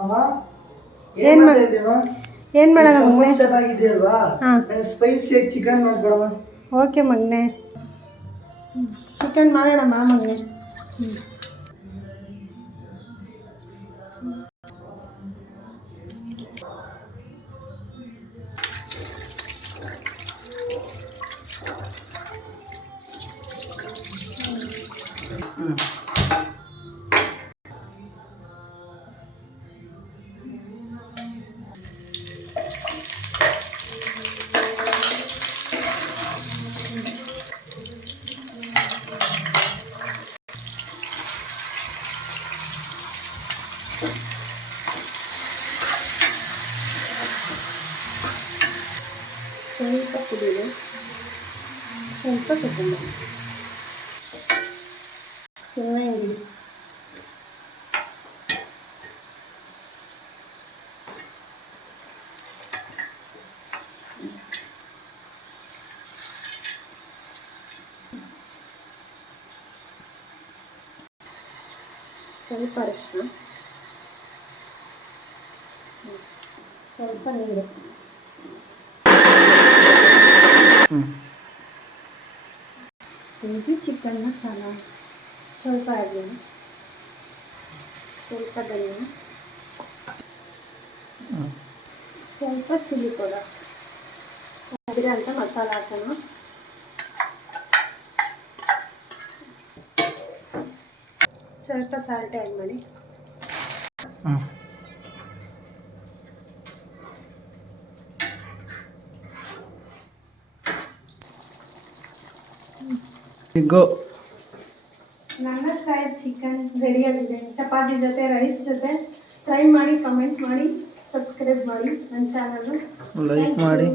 ಅಮ್ಮ ಏನು ಏನು ಮಾಡೋಣ ಮಗನೇ? ಸ್ಟಾರ್ಟ್ ಆಗಿದೆಯಲ್ವಾ, ಹಾಂ, ಸ್ಪೈಸಿಯಾಗಿ ಚಿಕನ್ ಮಾಡ್ಕೊಡಮ್ಮ. ಓಕೆ ಮಗನೇ, ಚಿಕನ್ ಮಾಡೋಣಮ್ಮ ಮಗನೇ. ಸ್ವಲ್ಪ ಕುಡಿದು ಸ್ವಲ್ಪ ತಗೊಂಡು ಸುಮ್ಮನೆ ಹಿಂಡಿ ಸ್ವಲ್ಪ ಅರಿಶಿನ, ಸ್ವಲ್ಪ ನೀರು, కొంచెం ಚಿಕನ್ ಮಸಾಲ, ಸ್ವಲ್ಪ ಅರಿಶಿನ, ಸ್ವಲ್ಪ ಧನಿಯಾ, ಸ್ವಲ್ಪ ಚಿಲ್ಲಿ ಪೌಡರ್, ಅದ್ರ ಅಂತ ಮಸಾಲ ಹಾಕೋಣ. ಸ್ವಲ್ಪ ಸಾಲ್ಟ್ ಆ್ಯಡ್ ಮಾಡಿ. ನನ್ನ ಸ್ಟೈಲ್ ಚಿಕನ್ ರೆಡಿಯಾಗಿದೆ. ಚಪಾತಿ ಜೊತೆ, ರೈಸ್ ಜೊತೆ ಟ್ರೈ ಮಾಡಿ, ಕಮೆಂಟ್ ಮಾಡಿ, ಸಬ್ಸ್ಕ್ರೈಬ್ ಮಾಡಿ ನನ್ನ ಚಾನಲ್, ಲೈಕ್ ಮಾಡಿ.